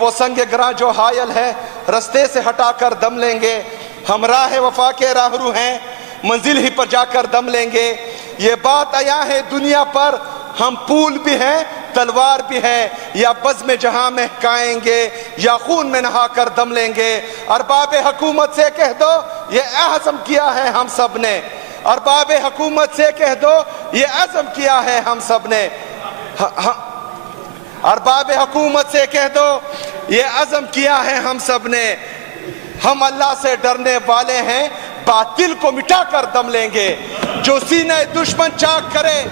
وہ سنگ گراں جو حائل ہے رستے سے ہٹا کر دم لیں گے، ہم راہ وفا کے راہرو ہیں منزل ہی پر جا کر دم لیں گے۔ یہ بات عیاں ہے دنیا پر، ہم پھول بھی ہیں تلوار بھی ہے، یا بزم جہاں مہکائیں گے یا خون میں نہا کر دم لیں گے۔ ارباب حکومت سے کہہ دو یہ عزم کیا ہے ہم سب نے، ارباب حکومت سے کہہ دو یہ عزم کیا ہے ہم سب نے، ارباب حکومت سے کہہ دو یہ عزم کیا ہے ہم سب نے۔ ہم اللہ سے ڈرنے والے ہیں، باطل کو مٹا کر دم لیں گے۔ جو سینہ دشمن چاک کرے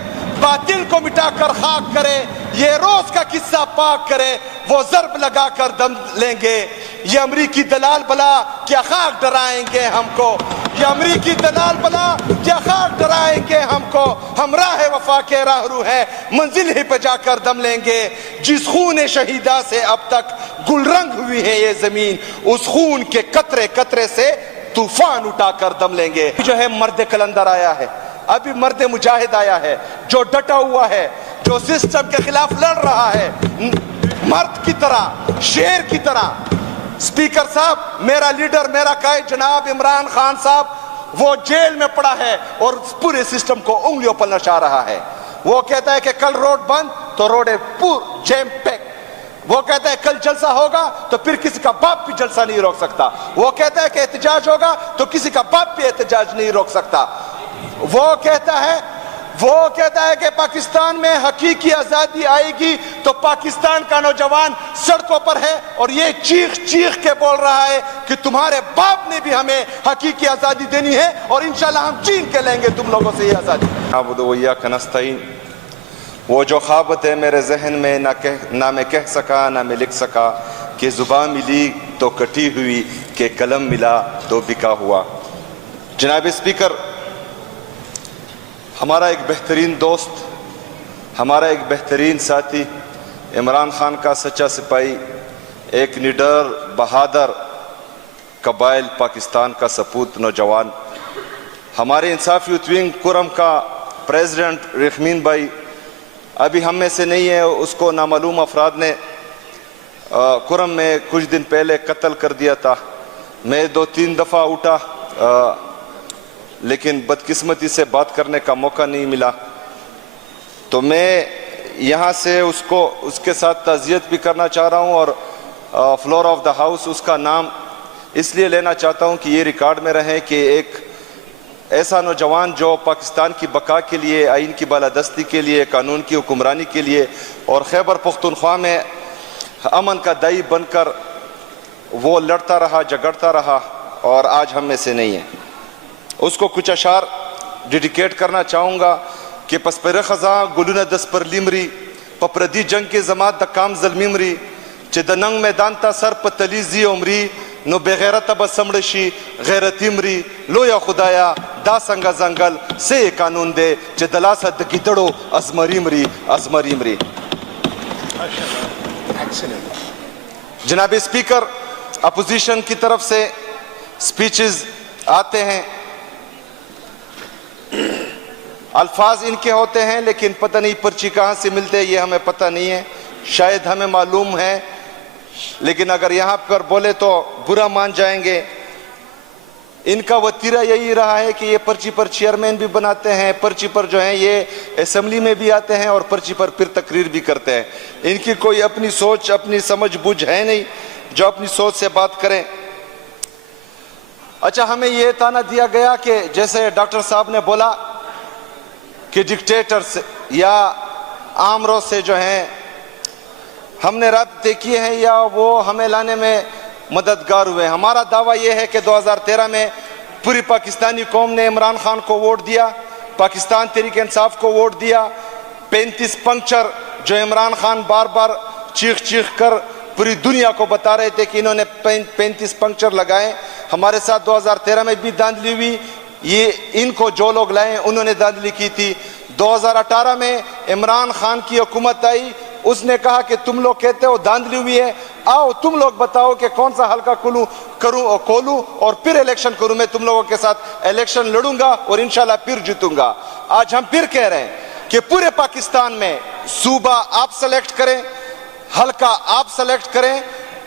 باطل کو مٹا کر خاک کرے، یہ روز کا قصہ پاک کرے، وہ ضرب لگا کر دم لیں گے۔ یہ امریکی دلال بلا کیا خاک ڈرائیں گے ہم کو، یہ امریکی دلال بلا کیا خاک ڈرائیں گے ہم کو، ہم راہ وفا کے راہرو ہیں منزل ہی پہ جا کر دم لیں گے۔ جس خون شہیدہ سے اب تک گل رنگ ہوئی ہے یہ زمین، اس خون کے قطرے قطرے سے طوفان اٹھا کر دم لیں گے۔ جو ہے مرد کلندر آیا ہے، ابھی مرد مجاہد آیا ہے جو ڈٹا ہوا ہے، جو سسٹم کے خلاف لڑ رہا ہے، مرد کی طرح، شیر کی طرح۔ سپیکر صاحب، میرا لیڈر، میرا قائد جناب عمران خان صاحب وہ جیل میں پڑا ہے اور پورے سسٹم کو انگلیوں پر نچا رہا ہے۔ وہ کہتا ہے کہ کل روڈ بند تو روڈ پور جیم پیک، وہ کہتا ہے کل جلسہ ہوگا تو پھر کسی کا باپ بھی جلسہ نہیں روک سکتا، وہ کہتا ہے کہ احتجاج ہوگا تو کسی کا باپ بھی احتجاج نہیں روک سکتا۔ وہ کہتا ہے کہ پاکستان میں حقیقی آزادی آئے گی تو پاکستان کا نوجوان سڑکوں پر ہے، اور یہ چیخ چیخ کے بول رہا ہے کہ تمہارے باپ نے بھی ہمیں حقیقی آزادی دینی ہے اور انشاءاللہ ہم چھین کے لیں گے تم لوگوں سے یہ آزادی۔ نعبد و ایاک نستعین۔ وہ جو خوابت ہے میرے ذہن میں نہ میں کہہ سکا نہ میں لکھ سکا، کہ زبان ملی تو کٹی ہوئی، کہ قلم ملا تو بکا ہوا۔ جناب اسپیکر، ہمارا ایک بہترین دوست، ہمارا ایک بہترین ساتھی، عمران خان کا سچا سپاہی، ایک نڈر بہادر قبائل پاکستان کا سپوت نوجوان، ہمارے انصاف یوتھ ونگ کرم کا پریزیڈنٹ رحمین بھائی ابھی ہم میں سے نہیں ہے، اس کو نامعلوم افراد نے کرم میں کچھ دن پہلے قتل کر دیا تھا۔ میں 2-3 دفعہ اٹھا لیکن بدقسمتی سے بات کرنے کا موقع نہیں ملا، تو میں یہاں سے اس کے ساتھ تعزیت بھی کرنا چاہ رہا ہوں، اور فلور آف دا ہاؤس اس کا نام اس لیے لینا چاہتا ہوں کہ یہ ریکارڈ میں رہے کہ ایک ایسا نوجوان جو پاکستان کی بقا کے لیے، آئین کی بالادستی کے لیے، قانون کی حکمرانی کے لیے اور خیبر پختونخوا میں امن کا دائی بن کر وہ لڑتا رہا، جگڑتا رہا، اور آج ہم میں سے نہیں ہے۔ اس کو کچھ اشعار ڈیڈیکیٹ کرنا چاہوں گا کہ پس پر خزاں گلون دس پر لیمری پپردی جنگ کے زمات دا کام ظلمیمری چہ دا ننگ میدان تا سر پتلی زی عمری نو بغیرت با سمڑشی غیرتی مری لو یا خدایا دا سنگا زنگل سے قانون دے چہ دلاسا دا گدڑو ازمری مری۔ جناب اسپیکر، اپوزیشن کی طرف سے سپیچز آتے ہیں، الفاظ ان کے ہوتے ہیں لیکن پتہ نہیں پرچی کہاں سے ملتے یہ ہمیں پتہ نہیں ہے، شاید ہمیں معلوم ہے لیکن اگر یہاں پر بولے تو برا مان جائیں گے۔ ان کا وتیرہ یہی رہا ہے کہ یہ پرچی پر چیئرمین بھی بناتے ہیں، پرچی پر جو ہیں یہ اسمبلی میں بھی آتے ہیں اور پرچی پر پھر تقریر بھی کرتے ہیں۔ ان کی کوئی اپنی سوچ، اپنی سمجھ بوجھ ہے نہیں جو اپنی سوچ سے بات کریں۔ اچھا، ہمیں یہ تانا دیا گیا کہ جیسے ڈاکٹر صاحب نے بولا کہ ڈکٹیٹر سے یا آمروں سے جو ہیں ہم نے رابطے کیے ہیں یا وہ ہمیں لانے میں مددگار ہوئے۔ ہمارا دعویٰ یہ ہے کہ 2013 میں پوری پاکستانی قوم نے عمران خان کو ووٹ دیا، پاکستان تحریک انصاف کو ووٹ دیا۔ 35 پنکچر جو عمران خان بار بار چیخ چیخ کر پوری دنیا کو بتا رہے تھے کہ انہوں نے 35 پنکچر لگائے، ہمارے ساتھ 2013 میں بھی دھاندلی ہوئی، یہ ان کو جو لوگ لائے انہوں نے دھاندلی کی تھی۔ 2018 میں عمران خان کی حکومت آئی، اس نے کہا کہ تم لوگ کہتے ہو دھاندلی ہوئی ہے، آؤ تم لوگ بتاؤ کہ کون سا حلقہ کھولوں اور پھر الیکشن کروں، میں تم لوگوں کے ساتھ الیکشن لڑوں گا اور انشاءاللہ پھر جیتوں گا۔ آج ہم پھر کہہ رہے ہیں کہ پورے پاکستان میں صوبہ آپ سلیکٹ کریں، حلقہ آپ سلیکٹ کریں،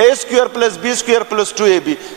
a² + b² + 2ab।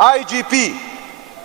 IGP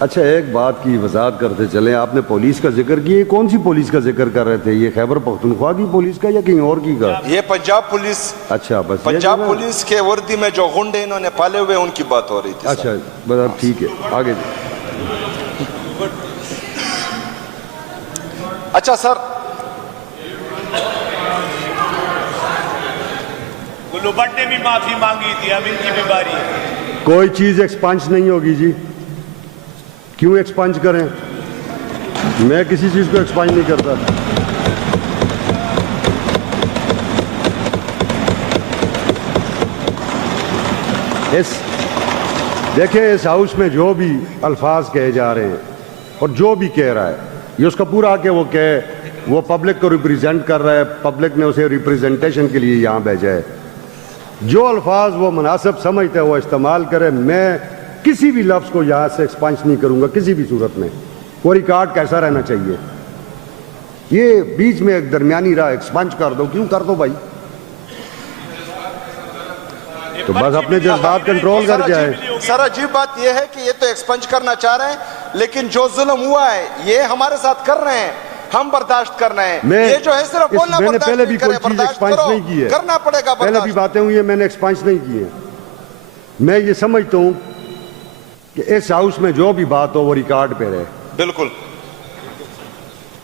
اچھا ایک بات کی وضاحت کرتے چلیں, آپ نے پولیس کا ذکر کیا, یہ کون سی پولیس کا ذکر کر رہے تھے؟ یہ خیبر پختونخوا کی پولیس کا یا کہیں اور کی کا؟ یہ پنجاب پولیس. اچھا بس پنجاب پولیس کے وردی میں جو غنڈے انہوں نے پالے ہوئے ان کی بات ہو رہی تھی. اچھا بس اب ٹھیک ہے, آگے. اچھا سر, گلو بٹ نے بھی معافی مانگی تھی, اب ان کی بھی باری ہے. کوئی چیز ایکسپنج نہیں ہوگی جی, کیوں ایکسپنج کریں؟ میں کسی چیز کو ایکسپنج نہیں کرتا. دیکھیں اس ہاؤس میں جو بھی الفاظ کہے جا رہے ہیں اور جو بھی کہہ رہا ہے یہ اس کا پورا کہ وہ کہے, وہ پبلک کو ریپریزنٹ کر رہا ہے, پبلک نے اسے ریپریزنٹیشن کے لیے یہاں بھیجا ہے. جو الفاظ وہ مناسب سمجھتا ہے وہ استعمال کرے. میں کسی بھی لفظ کو یہاں سے ایکسپنج نہیں کروں گا کسی بھی صورت میں. وہ ریکارڈ کیسا رہنا چاہیے؟ یہ بیچ میں ایک درمیانی راہ ایکسپنج کر دو, کیوں کر دو بھائی؟ تو بس اپنے جذبات کنٹرول کر جائے. سر عجیب بات یہ ہے کہ یہ تو ایکسپنج کرنا چاہ رہے ہیں, لیکن جو ظلم ہوا ہے یہ ہمارے ساتھ کر رہے ہیں, ہم برداشت کرنا ہے. یہ جو ہے صرف بولنا میں نے پہلے بھی کوئی چیز برداشت ایکسپنج کرو, نہیں کی ہے, کرنا پڑے گا پہلے بھی باتیں ہوئی ہیں میں نے ایکسپنج نہیں کی ہے. میں یہ سمجھتا ہوں کہ اس ہاؤس میں جو بھی بات ہو وہ ریکارڈ پہ رہے. بالکل.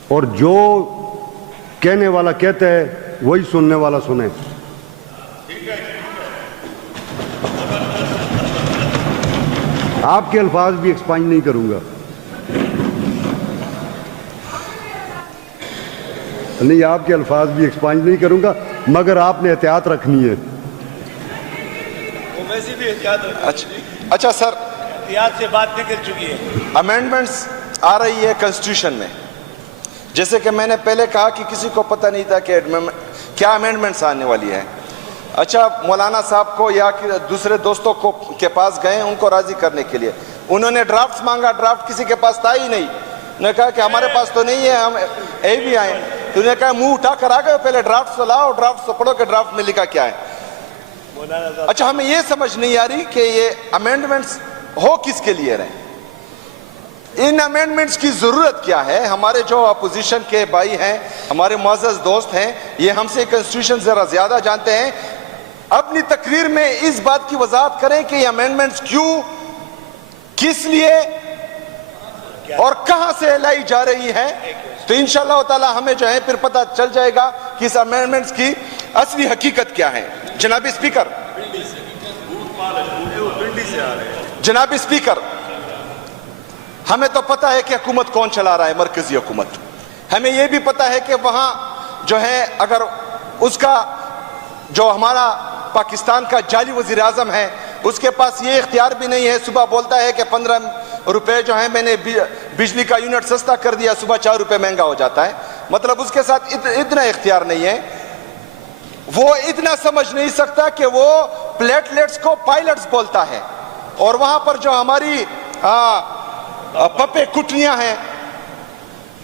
اور جو کہنے والا کہتا ہے وہی سننے والا سنے. آپ کے الفاظ بھی ایکسپنج نہیں کروں گا. نہیں, آپ کے الفاظ بھی ایکسپنج نہیں کروں گا, مگر آپ نے احتیاط رکھنی ہے. وہ ویسے بھی احتیاط رکھنی. اچھا سر, احتیاط سے بات نکل چکی ہے. امینڈمنٹس آ رہی ہے کنسٹیٹیوشن میں, جیسے کہ میں نے پہلے کہا کہ کسی کو پتہ نہیں تھا کہ کیا امینڈمنٹس آنے والی ہے. اچھا, مولانا صاحب کو یا دوسرے دوستوں کو کے پاس گئے ان کو راضی کرنے کے لیے, انہوں نے ڈرافٹس مانگا, ڈرافٹ کسی کے پاس تھا ہی نہیں. انہوں نے کہا کہ ہمارے پاس تو نہیں ہے, ہم اے بھی آئے. تو انہوں نے کہا منہ اٹھا کر آ گئے, پہلے ڈرافٹس لاؤ, ڈرافٹس پڑھو کہ ڈرافٹ میں لکھا کیا ہے. اچھا, ہمیں یہ سمجھ نہیں آ رہی کہ یہ امینڈمنٹس ہو کس کے لیے رہے, ان امینڈمنٹس کی ضرورت کیا ہے. ہمارے جو اپوزیشن کے بھائی ہیں, ہمارے معزز دوست ہیں, یہ ہم سے کنسٹیٹیوشن ذرا زیادہ جانتے ہیں. اپنی تقریر میں اس بات کی وضاحت کریں کہ یہ امینڈمنٹس کیوں, کس لیے اور کہاں سے لائی جا رہی ہے. تو انشاءاللہ تعالی ہمیں جو ہے پھر پتہ چل جائے گا کہ اس امینڈمنٹس کی اصلی حقیقت کیا ہے. جناب اسپیکر, جناب اسپیکر, ہمیں تو پتہ ہے کہ حکومت کون چلا رہا ہے, مرکزی حکومت. ہمیں یہ بھی پتہ ہے کہ وہاں جو ہے اگر اس کا جو ہمارا پاکستان کا جعلی وزیر اعظم ہے اس کے پاس یہ اختیار بھی نہیں ہے, صبح بولتا ہے کہ 15 روپے جو ہیں میں نے بجلی کا یونٹ سستا کر دیا, صبح 4 روپے مہنگا ہو جاتا ہے. مطلب اس کے ساتھ اتنا اختیار نہیں ہے. وہ اتنا سمجھ نہیں سکتا کہ وہ پلیٹلیٹس کو پائلٹس بولتا ہے, اور وہاں پر جو ہماری پپے کٹنیاں ہیں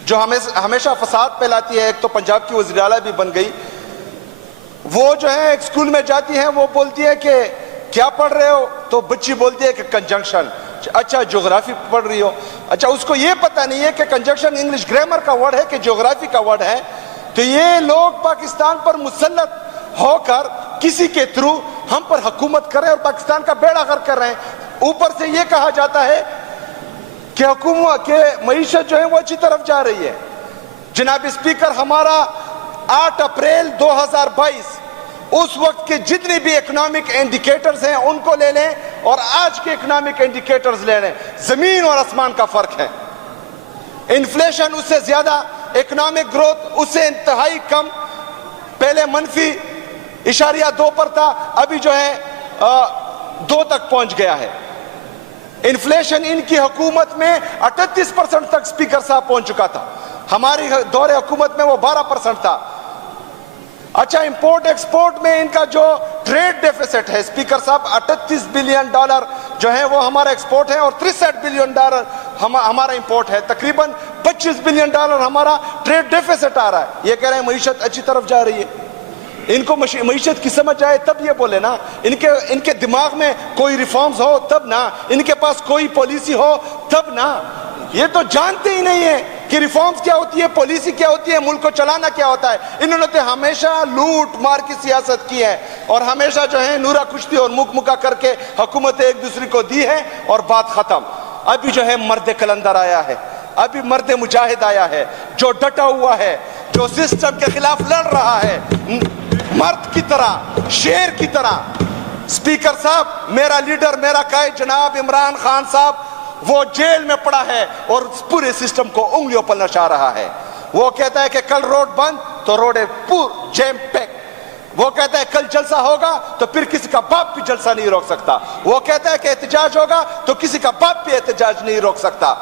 جو ہمیشہ فساد پھیلاتی ہے. ایک تو پنجاب کی وزیر اعلیٰ بھی بن گئی, وہ جو ہے ایک اسکول میں جاتی ہیں, وہ بولتی ہے کہ کیا پڑھ رہے ہو, تو بچی بولتی ہے کہ کنجنکشن. اچھا, جغرافی پڑھ رہی ہو. اچھا, اس کو یہ پتہ نہیں ہے کہ کنجنکشن انگلش گرامر کا ورڈ ہے کہ جغرافی کا ورڈ ہے. تو یہ لوگ پاکستان پر مسلط ہو کر کسی کے تھرو ہم پر حکومت کر رہے ہیں اور پاکستان کا بیڑا غرق کر رہے ہیں. اوپر سے یہ کہا جاتا ہے کہ حکومت کے معیشت جو ہے وہ اچھی طرف جا رہی ہے. جناب اسپیکر, ہمارا 8 اپریل 2022 اس وقت کے جتنے بھی اکنامک انڈیکیٹرز ہیں ان کو لے لیں اور آج کے اکنامک انڈیکیٹرز لے لیں, زمین اور آسمان کا فرق ہے. انفلیشن اس سے زیادہ, اکنامک گروتھ اس سے انتہائی کم. پہلے -0.2 پر تھا, ابھی جو ہے 2 تک پہنچ گیا ہے. انفلیشن ان کی حکومت میں 38% تک اسپیکر صاحب پہنچ چکا تھا, ہماری دور حکومت میں وہ 12% تھا. اچھا, امپورٹ ایکسپورٹ میں ان کا جو ٹریڈ ڈیفیسٹ ہے اسپیکر صاحب, $38 بلین جو ہے وہ ہمارا ایکسپورٹ ہے اور $63 بلین ہمارا امپورٹ ہے. تقریباً $25 بلین ہمارا ٹریڈ ڈیفیسٹ آ رہا ہے. یہ کہہ رہے ہیں معیشت اچھی طرف جا رہی ہے. ان کو معیشت کی سمجھ آئے تب یہ بولے نا. ان کے دماغ میں کوئی ریفارمز ہو تب نا, ان کے پاس کوئی پالیسی ہو تب نا. یہ تو جانتے ہی نہیں ہیں کہ ریفارمز کیا ہوتی ہے, پالیسی کیا ہوتی ہے, ملک کو چلانا کیا ہوتا ہے. انہوں نے تو ہمیشہ لوٹ مار کی سیاست کی ہے اور ہمیشہ جو ہے نورا کشتی اور مک مکا کر کے حکومت ایک دوسرے کو دی ہے اور بات ختم. ابھی جو ہے مرد کلندر آیا ہے, ابھی مرد مجاہد آیا ہے جو ڈٹا ہوا ہے, جو سسٹم کے خلاف لڑ رہا ہے مرد کی طرح, شیر کی طرح. سپیکر صاحب, میرا لیڈر, میرا قائد جناب عمران خان صاحب وہ جیل میں پڑا ہے اور پورے سسٹم کو انگلیوں پر نچا رہا ہے. وہ کہتا ہے کہ کل روڈ بند تو روڈ پور جیم پیک. وہ کہتا ہے کل جلسہ ہوگا تو پھر کسی کا باپ بھی جلسہ نہیں روک سکتا. وہ کہتا ہے کہ احتجاج ہوگا تو کسی کا باپ بھی احتجاج نہیں روک سکتا.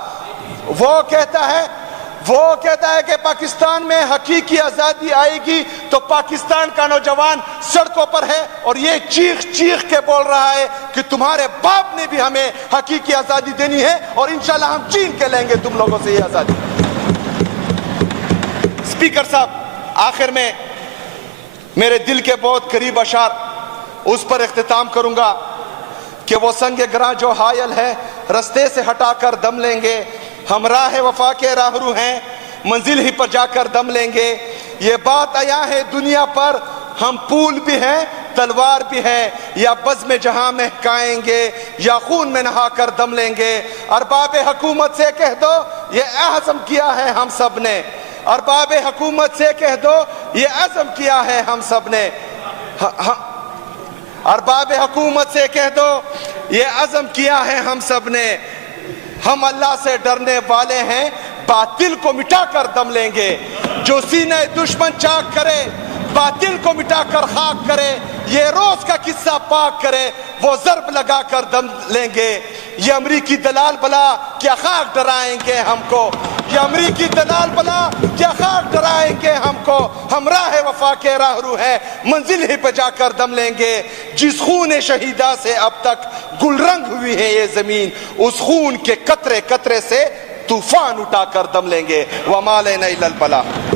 وہ کہتا ہے کہ پاکستان میں حقیقی آزادی آئے گی تو پاکستان کا نوجوان سڑکوں پر ہے اور یہ چیخ چیخ کے بول رہا ہے کہ تمہارے باپ نے بھی ہمیں حقیقی آزادی دینی ہے اور انشاءاللہ ہم چھین کے لیں گے تم لوگوں سے یہ آزادی. سپیکر صاحب, آخر میں میرے دل کے بہت قریب اشعار اس پر اختتام کروں گا کہ وہ سنگ گراں جو حائل ہے رستے سے ہٹا کر دم لیں گے. ہم راہ وفا کے راہرو ہیں, منزل ہی پر جا کر دم لیں گے. یہ بات عیاں ہے دنیا پر, ہم پھول بھی ہیں تلوار بھی ہیں, یا بزم جہاں مہکائیں گے یا خون میں نہا کر دم لیں گے. ارباب حکومت سے کہہ دو یہ عزم کیا ہے ہم سب نے, ارباب حکومت سے کہہ دو یہ عزم کیا ہے ہم سب نے. ارباب حکومت سے کہہ دو یہ عزم کیا ہے ہم سب نے. ہم اللہ سے ڈرنے والے ہیں, باطل کو مٹا کر دم لیں گے. جو سینہ دشمن چاک کرے, باطل کو مٹا کر خاک کرے, یہ روز کا قصہ پاک کرے, وہ ضرب لگا کر دم لیں گے. یہ امریکی دلال بلا کیا خاک ڈرائیں گے ہم کو, یہ امریکی دلال بلا کیا خاک ڈرائیں گے ہم کو. ہم راہ وفا کے راہرو ہیں, منزل ہی پہ جا کر دم لیں گے. جس خون شہیدہ سے اب تک گل رنگ ہوئی ہے یہ زمین, اس خون کے قطرے قطرے سے طوفان اٹھا کر دم لیں گے. وما علینا الا البلاغ.